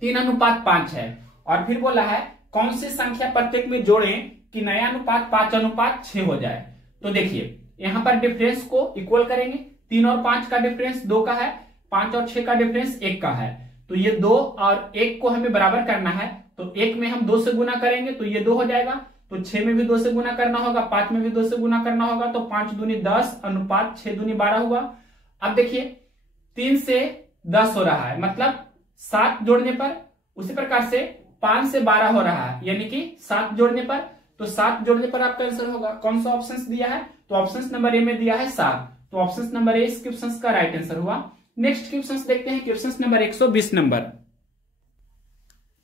3:5 है, और फिर बोला है कौन सी संख्या प्रत्येक में जोड़ें कि नया अनुपात 5:6 हो जाए। तो देखिए यहां पर डिफरेंस को इक्वल करेंगे। 3 और 5 का डिफरेंस 2 का है, 5 और 6 का डिफरेंस 1 का है, तो ये 2 और 1 को हमें बराबर करना है। तो 1 में हम 2 से गुना करेंगे तो ये 2 हो जाएगा, तो 6 में भी 2 से गुना करना होगा, 5 में भी 2 से गुना करना होगा, तो 5 दूनी 10 अनुपात 6 दूनी 12 हुआ। अब देखिए 3 से 10 हो रहा है, मतलब 7 जोड़ने पर, उसी प्रकार से 5 से 12 हो रहा है, यानी कि 7 जोड़ने पर, तो 7 जोड़ने पर आपका आंसर होगा। कौन सा ऑप्शन दिया है, तो ऑप्शन नंबर ए में दिया है 7, तो ऑप्शन नंबर ए इस क्वेश्चन का राइट आंसर हुआ। नेक्स्ट क्वेश्चन देखते हैं, question number 120 number.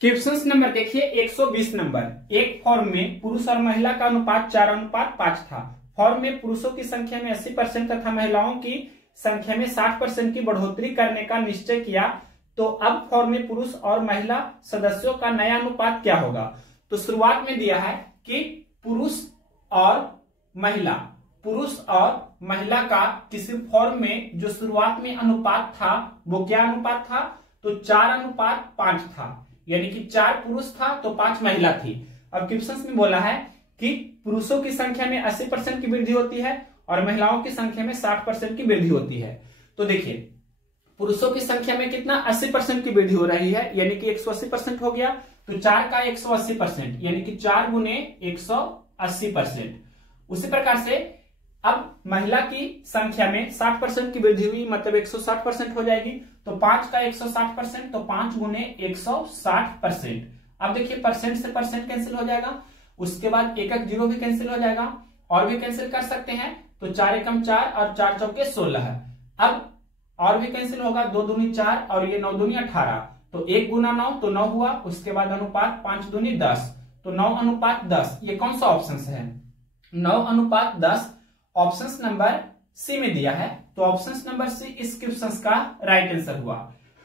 Question number देखिए 120 नंबर। एक फॉर्म में पुरुष और महिला का अनुपात 4:5 था। फॉर्म में पुरुषों की संख्या में 80% तथा महिलाओं की संख्या में 60% की बढ़ोतरी करने का निश्चय किया, तो अब फॉर्म में पुरुष और महिला सदस्यों का नया अनुपात क्या होगा। तो शुरुआत में दिया है कि पुरुष और महिला का किसी फॉर्म में जो शुरुआत में अनुपात था वो क्या अनुपात था, तो 4:5 था, यानी कि 4 पुरुष था तो 5 महिला थी। अब क्वेश्चन में बोला है कि पुरुषों की संख्या में 80% की वृद्धि होती है और महिलाओं की संख्या में 60% की वृद्धि होती है। तो देखिए पुरुषों की संख्या में कितना 80% की वृद्धि हो रही है, यानी कि 180% हो गया, तो 4 का 180%, यानी कि 4 गुने 180%। उसी प्रकार से अब महिला की संख्या में 60% की वृद्धि हुई, मतलब 160% हो जाएगी, तो 5 का 160%, तो 5 गुने 160%। अब देखिए परसेंट से परसेंट कैंसिल हो जाएगा, उसके बाद एक जीरो भी कैंसिल हो जाएगा, और भी कैंसिल कर सकते हैं, तो 4 एकम 4 और 4 चौके 16 है। अब और भी कैंसिल होगा, 2 दूनी 4 और ये 9 दूनी 18, तो 1 गुना 9 तो 9 हुआ, उसके बाद अनुपात 5 दूनी 10, तो 9:10। ये कौन सा ऑप्शन है, 9:10 ऑप्शन नंबर सी में दिया है, तो ऑप्शन नंबर सी इस क्वेश्चन का राइट आंसर हुआ।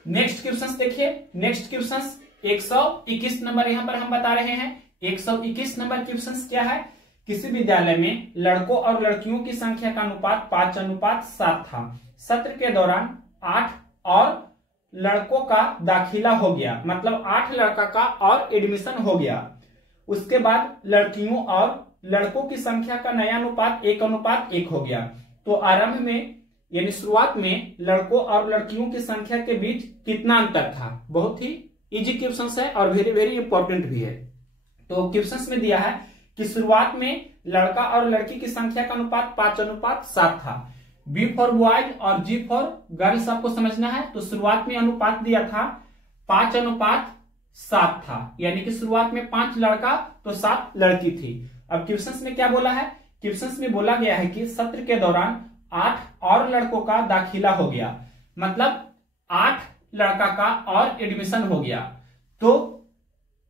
नेक्स्ट क्वेश्चन देखिए, नेक्स्ट क्वेश्चन 121 नंबर यहां पर हम बता रहे हैं। 121 नंबर क्वेश्चन क्या है, किसी विद्यालय में लड़कों और लड़कियों की संख्या का अनुपात 5:7 था। सत्र के दौरान 8 और लड़कों का दाखिला हो गया, मतलब 8 लड़का का और एडमिशन हो गया। उसके बाद लड़कियों और लड़कों की संख्या का नया अनुपात 1:1 हो गया। तो आरंभ में यानी शुरुआत में लड़कों और लड़कियों की संख्या के बीच कितना अंतर था। बहुत ही इजी क्वेश्चन है और वेरी वेरी इंपॉर्टेंट भी है। तो क्वेश्चन में दिया है कि शुरुआत में लड़का और लड़की की संख्या का अनुपात 5:7 था। बी फॉर बॉयज और जी फॉर गर्ल्स आपको समझना है। तो शुरुआत में अनुपात दिया था 5:7 था, यानी कि शुरुआत में 5 लड़का तो 7 लड़की थी। अब क्वेश्चन में क्या बोला है, क्वेश्चन में बोला गया है कि सत्र के दौरान 8 और लड़कों का दाखिला हो गया, मतलब 8 लड़का का और एडमिशन हो गया, तो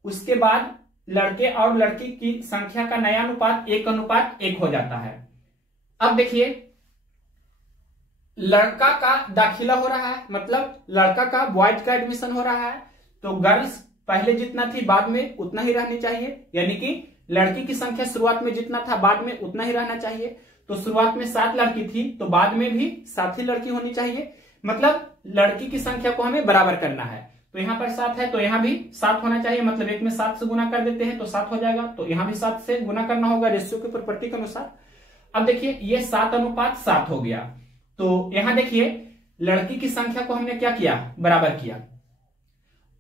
उसके बाद लड़के और लड़की की संख्या का नया अनुपात 1:1 हो जाता है। अब देखिए, लड़का का दाखिला हो रहा है, मतलब लड़का का बॉयज का एडमिशन हो रहा है, तो गर्ल्स पहले जितना थी बाद में उतना ही रहनी चाहिए, यानी कि लड़की की संख्या शुरुआत में जितना था बाद में उतना ही रहना चाहिए। तो शुरुआत में 7 लड़की थी तो बाद में भी 7 ही लड़की होनी चाहिए, मतलब लड़की की संख्या को हमें बराबर करना है। तो यहाँ पर 7 है तो यहाँ भी 7 होना चाहिए, मतलब एक में 7 से गुना कर देते हैं तो 7 हो जाएगा, तो यहाँ भी 7 से गुना करना होगा रेशियो की प्रॉपर्टी के अनुसार। अब देखिए ये 7:7 हो गया, तो यहाँ देखिए लड़की की संख्या को हमने क्या किया, बराबर किया।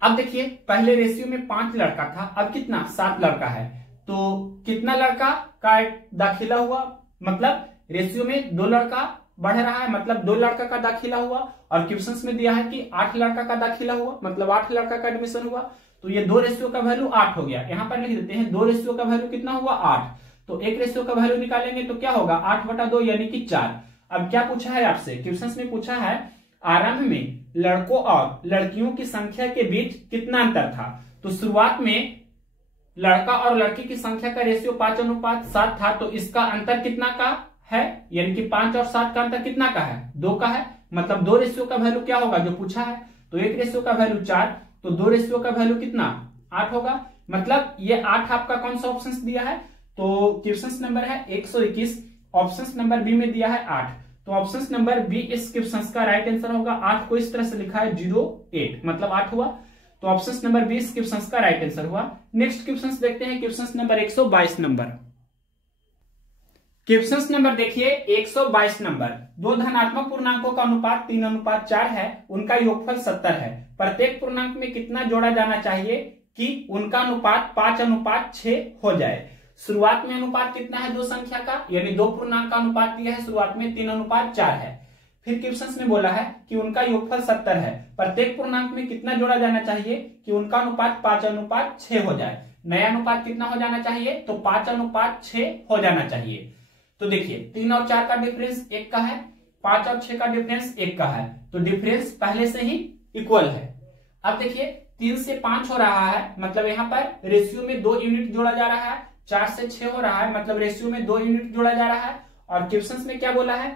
अब देखिए पहले रेशियो में 5 लड़का था, अब कितना 7 लड़का है, तो कितना लड़का का दाखिला हुआ, मतलब रेशियो में 2 लड़का बढ़ रहा है, मतलब 2 लड़का का दाखिला हुआ, और क्वेश्चंस में दिया है कि 8 लड़का का दाखिला हुआ, मतलब 8 लड़का का एडमिशन हुआ, तो ये 2 रेशियो का वैल्यू 8 हो गया। यहाँ पर लिख देते हैं 2 रेशियो का वैल्यू कितना हुआ 8, तो 1 रेशियो का वैल्यू निकालेंगे तो क्या होगा 8/2 यानी कि 4। अब क्या पूछा है आपसे, क्वेश्चंस में पूछा है आरंभ में लड़कों और लड़कियों की संख्या के बीच कितना अंतर था, तो शुरुआत में लड़का और लड़की की संख्या का रेशियो 5:7 था, तो इसका अंतर कितना का है, यानी कि 5 और 7 का अंतर कितना का है, 2 का है, मतलब 2 रेशियो का वैल्यू क्या होगा जो पूछा है, तो 1 रेशियो का वैल्यू 4, तो 2 रेशियो का वैल्यू कितना 8 होगा, मतलब ये 8 आपका कौन सा ऑप्शन दिया है, तो क्वेश्चन नंबर है 121, ऑप्शन नंबर बी में दिया है 8, तो ऑप्शन नंबर बी इस क्वेश्चन का राइट आंसर होगा। 8 को इस तरह से लिखा है 08, मतलब 8 हुआ, तो ऑप्शन नंबर बी इस क्वेश्चन का राइट आंसर हुआ। नेक्स्ट क्वेश्चन देखते हैं, question number 122 number. Question number देखिए 122 नंबर, दो धनात्मक पूर्णांकों का अनुपात 3:4 है, उनका योगफल 70 है, प्रत्येक पूर्णांक में कितना जोड़ा जाना चाहिए कि उनका अनुपात 5:6 हो जाए। शुरुआत में अनुपात कितना है दो संख्या का, यानी दो पूर्णांक का अनुपात दिया है, शुरुआत में 3:4 है। फिर क्वेश्चन में बोला है कि उनका योगफल 70 है, प्रत्येक पूर्णांक में कितना जोड़ा जाना चाहिए कि उनका अनुपात 5:6 हो जाए। नया अनुपात कितना हो जाना चाहिए, तो 5:6 हो जाना चाहिए। तो देखिए 3 और 4 का डिफरेंस 1 का है, 5 और 6 का डिफरेंस 1 का है, तो डिफरेंस पहले से ही इक्वल है। अब देखिए 3 से 5 हो रहा है, मतलब यहाँ पर रेशियो में 2 यूनिट जोड़ा जा रहा है, 4 से 6 हो रहा है, मतलब रेशियो में 2 यूनिट जोड़ा जा रहा है। और क्वेश्चंस में क्या बोला है,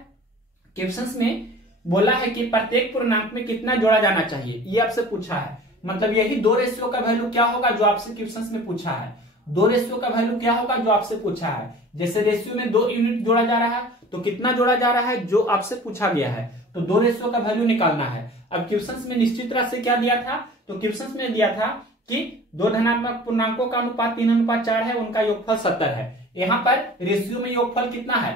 क्वेश्चंस में बोला है कि प्रत्येक पूर्णांक में कितना जोड़ा जाना चाहिए, ये आपसे पूछा है, मतलब यही 2 रेशियो का वैल्यू क्या होगा जो आपसे क्वेश्चंस में पूछा है। 2 रेशियो का वैल्यू क्या होगा जो आपसे पूछा है, जैसे रेशियो में 2 यूनिट जोड़ा जा रहा है तो कितना जोड़ा जा रहा है जो आपसे पूछा गया है, तो 2 रेशियो का वैल्यू निकालना है। अब क्वेश्चंस में निश्चित तरह से क्या दिया था, तो क्वेश्चंस में दिया था कि दो धनात्मक पूर्णांकों का अनुपात 3:4 है, उनका योगफल 70 है। यहाँ पर रेशियो में योगफल कितना है,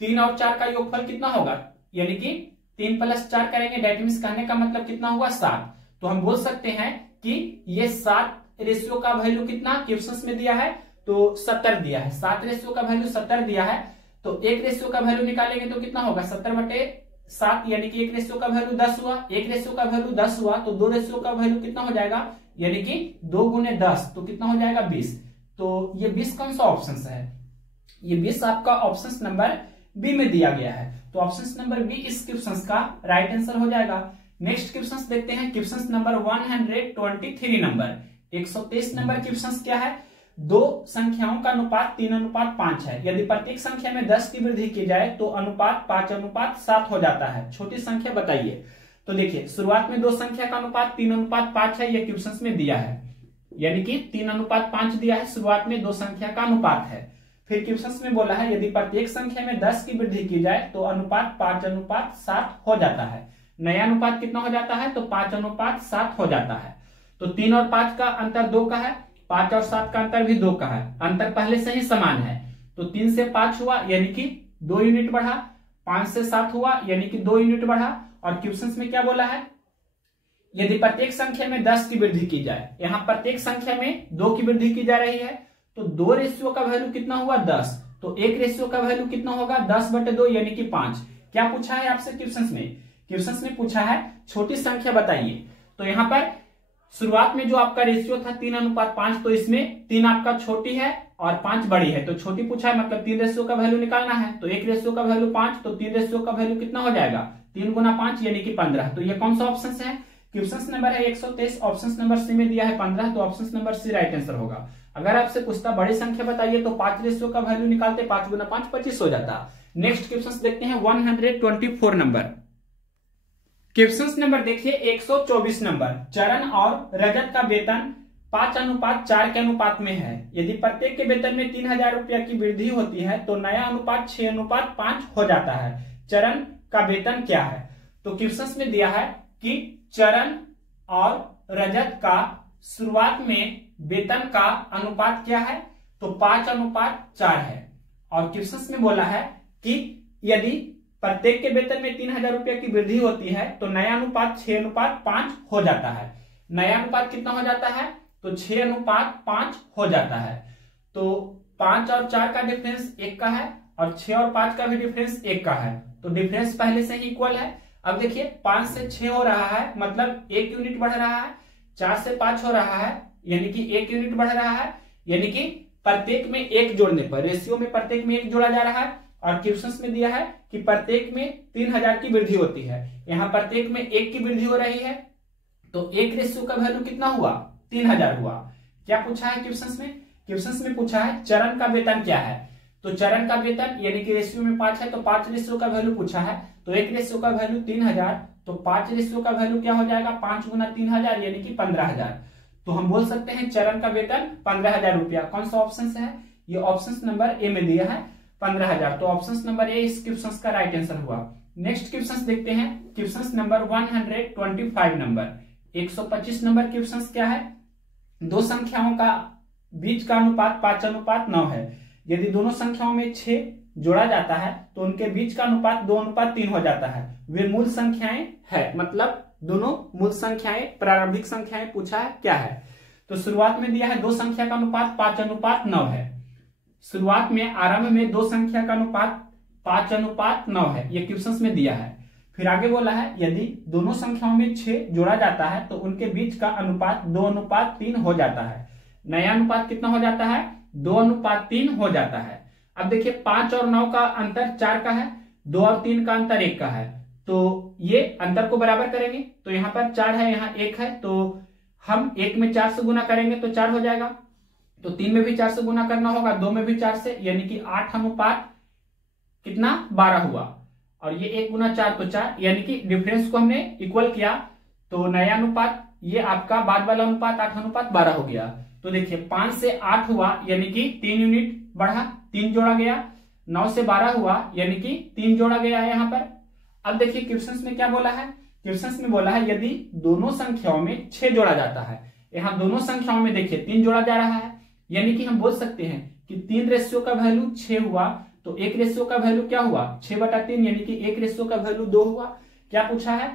3 और 4 का योगफल कितना होगा, यानी कि 3 + 4 करेंगे, डेट मींस कहने का मतलब कितना हुआ 7। तो हम बोल सकते हैं कि ये 7 रेशियो का वैल्यू कितना क्वेश्चंस में दिया है, तो 70 दिया है, 7 रेशियो का वैल्यू 70 दिया है, तो 1 रेशियो का वैल्यू निकालेंगे तो कितना होगा 70/7, यानी कि 1 रेशियो का वैल्यू 10 हुआ, 1 रेशियो का वैल्यू 10 हुआ, तो 2 रेशियो का वैल्यू कितना हो जाएगा, यानी कि 2 × 10 तो कितना हो जाएगा 20। तो ये 20 कौन सा ऑप्शन है, ये 20 आपका ऑप्शन नंबर बी में दिया गया है, तो ऑप्शन नंबर बी इस क्वेश्चन का राइट आंसर हो जाएगा। नेक्स्ट क्वेश्चन देखते हैं, question number 123 number, 123 number question क्या है, दो संख्याओं का अनुपात 3:5 है, यदि प्रत्येक संख्या में 10 की वृद्धि की जाए तो अनुपात 5:7 हो जाता है, छोटी संख्या बताइए। तो देखिए शुरुआत में दो संख्या का अनुपात 3:5 है, ये क्वेश्चन में दिया है, यानी कि 3:5 दिया है, शुरुआत में दो संख्या का अनुपात है। फिर क्वेश्चन में बोला है यदि प्रत्येक संख्या में 10 की वृद्धि की जाए तो अनुपात 5:7 हो जाता है। नया अनुपात कितना हो जाता है, तो 5:7 हो जाता है। तो 3 और 5 का अंतर 2 का है, 5 और 7 का अंतर भी 2 का है, अंतर पहले से ही समान है, तो 3 से 5 हुआ यानी कि 2 यूनिट बढ़ा, 5 से 7 हुआ यानी कि 2 यूनिट बढ़ा। और क्वेश्चन में क्या बोला है, यदि प्रत्येक संख्या में 10 की वृद्धि की जाए, यहाँ प्रत्येक संख्या में 2 की वृद्धि की जा रही है, तो 2 रेशियो का वैल्यू कितना हुआ 10, तो 1 रेशियो का वैल्यू कितना होगा 10/2 यानी कि 5। क्या पूछा है आपसे क्वेश्चन में, क्वेश्चन में पूछा है छोटी संख्या बताइए। तो यहाँ पर शुरुआत में जो आपका रेशियो था 3:5, तो इसमें 3 आपका छोटी है और 5 बड़ी है, तो छोटी पूछा है मतलब 3 रेशियो का वैल्यू निकालना है। तो 1 रेशियो का वैल्यू 5, तो 3 रेशियो का वैल्यू कितना हो जाएगा, 3 गुना 5 यानी कि 15। तो ये कौन सा ऑप्शन है, क्वेश्चन नंबर है 123, ऑप्शन नंबर सी में दिया है 15, तो option number C right answer होगा। अगर आपसे पूछता बड़ी संख्या बताइए तो 5 रेशियो का वैल्यू निकालते, 5 गुना 5 25 हो जाता। नेक्स्ट क्वेश्चन देखते हैं 124 नंबर। क्वेश्चन नंबर देखिए 124 नंबर, चरण और रजत का वेतन 5:4 के अनुपात में है। यदि प्रत्येक के वेतन में 3000 रुपया की वृद्धि होती है तो नया अनुपात 6:5 हो जाता है। चरण का वेतन क्या है, तो क्वेश्चन में दिया है कि चरण और रजत का शुरुआत में वेतन का अनुपात क्या है, तो 5:4 है। और क्वेश्चन में बोला है कि यदि प्रत्येक के वेतन में 3000 रुपया की वृद्धि होती है तो नया अनुपात 6:5 हो जाता है। नया अनुपात कितना हो जाता है, तो 6:5 हो जाता है। तो 5 और 4 का डिफरेंस 1 का है और 6 और 5 का भी डिफरेंस 1 का है, तो डिफरेंस पहले से ही इक्वल है। अब देखिए 5 से 6 हो रहा है मतलब 1 यूनिट बढ़ रहा है, 4 से 5 हो रहा है यानी कि 1 यूनिट बढ़ रहा है, यानी कि प्रत्येक में 1 जोड़ने पर, रेशियो में प्रत्येक में 1 जोड़ा जा रहा है। और क्वेश्चन में दिया है कि प्रत्येक में 3000 की वृद्धि होती है, यहाँ प्रत्येक में 1 की वृद्धि हो रही है, तो 1 रेशियो का वैल्यू कितना हुआ, 3000 हुआ। क्या पूछा है क्वेश्चन में, क्वेश्चन में पूछा है चरण का वेतन क्या है, तो चरण का वेतन यानी कि रेशियो में 5 है तो 5 रेशियो का वैल्यू पूछा है, तो 1 रेशियो का वैल्यू 3000, तो 5 रेशियो का वैल्यू क्या हो जाएगा, 5 गुना 3000 यानी कि 15000। तो हम बोल सकते हैं चरण का वेतन 15000 रुपया। कौन सा ऑप्शन है, ये ऑप्शन नंबर ए में दिया है 15000, तो ऑप्शन नंबर ए इस क्वेश्चन का राइट आंसर हुआ। नेक्स्ट क्वेश्चन देखते हैं, question number 125 number. 125 number question क्या है, दो संख्याओं का बीच का अनुपात 5:9 है। यदि दोनों संख्याओं में 6 जोड़ा जाता है तो उनके बीच का अनुपात 2:3 हो जाता है। वे मूल संख्याएं है, मतलब दोनों मूल संख्याएं, प्रारंभिक संख्याएं पूछा है क्या है। तो शुरुआत में दिया है दो संख्या का अनुपात 5:9 है। शुरुआत में आरंभ में दो संख्या का अनुपात 5:9 है, ये क्वेश्चन में दिया है। फिर आगे बोला है यदि दोनों संख्याओं में 6 जोड़ा जाता है तो उनके बीच का अनुपात 2:3 हो जाता है। नया अनुपात कितना हो जाता है, 2:3 हो जाता है। अब देखिए 5 और 9 का अंतर 4 का है, 2 और 3 का अंतर 1 का है, तो ये अंतर को बराबर करेंगे, तो यहाँ पर 4 है यहाँ 1 है, तो हम 1 में 4 से गुना करेंगे तो 4 हो जाएगा, तो 3 में भी 4 से गुना करना होगा, 2 में भी 4 से, यानी कि 8 कितना 12 हुआ, और ये 1 गुना 4 तो 4, यानी कि डिफरेंस को हमने इक्वल किया, तो नया अनुपात ये आपका बाद वाला अनुपात 8:12 हो गया। तो देखिए 5 से 8 हुआ यानी कि 3 यूनिट बढ़ा, 3 जोड़ा गया, 9 से 12 हुआ यानी कि 3 जोड़ा गया है यहाँ पर। अब देखिए क्वेश्चन में क्या बोला है, क्वेश्चन में बोला है यदि दोनों संख्याओं में 6 जोड़ा जाता है, यहाँ दोनों संख्याओं में देखिए 3 जोड़ा जा रहा है, यानी कि हम बोल सकते हैं कि 3 रेशियो का वैल्यू 6 हुआ, तो 1 रेशियो का वैल्यू क्या हुआ 6/3, यानी कि 1 रेशियो का वैल्यू 2 हुआ। क्या पूछा है,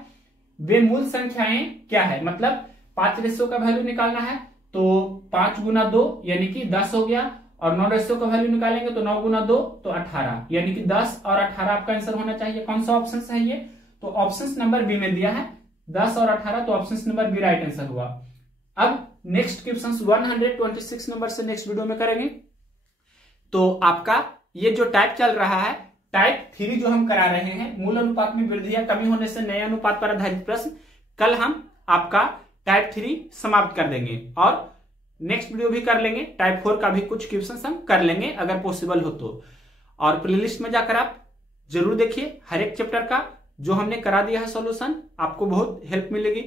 वे मूल संख्याएं क्या है, मतलब 5 रेशियो का वैल्यू निकालना है, तो 5 गुना 2 यानी कि 10 हो गया, और 9 रेशियो का वैल्यू निकालेंगे तो 9 गुना 2 तो 18, यानी कि 10 और 18 आपका आंसर होना चाहिए। कौन सा ऑप्शन है ये, तो ऑप्शन नंबर बी में दिया है 10 और 18, तो option number B right answer हुआ। अब नेक्स्ट क्वेश्चन 126 नंबर से नेक्स्ट वीडियो में करेंगे। तो आपका ये जो टाइप चल रहा है, टाइप 3 जो हम करा रहे हैं, मूल अनुपात में वृद्धि या कमी होने से नए अनुपात पर आधारित प्रश्न, कल हम आपका टाइप 3 समाप्त कर देंगे और नेक्स्ट वीडियो भी कर लेंगे। टाइप 4 का भी कुछ क्वेश्चन हम कर लेंगे अगर पॉसिबल हो तो। और प्लेलिस्ट में जाकर आप जरूर देखिए, हर एक चैप्टर का जो हमने करा दिया है सॉल्यूशन, आपको बहुत हेल्प मिलेगी।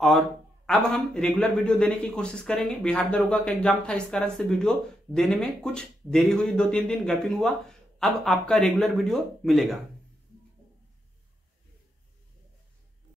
और अब हम रेगुलर वीडियो देने की कोशिश करेंगे। बिहार दरोगा का एग्जाम था, इस कारण से वीडियो देने में कुछ देरी हुई, 2-3 दिन गैपिंग हुआ। अब आपका रेगुलर वीडियो मिलेगा।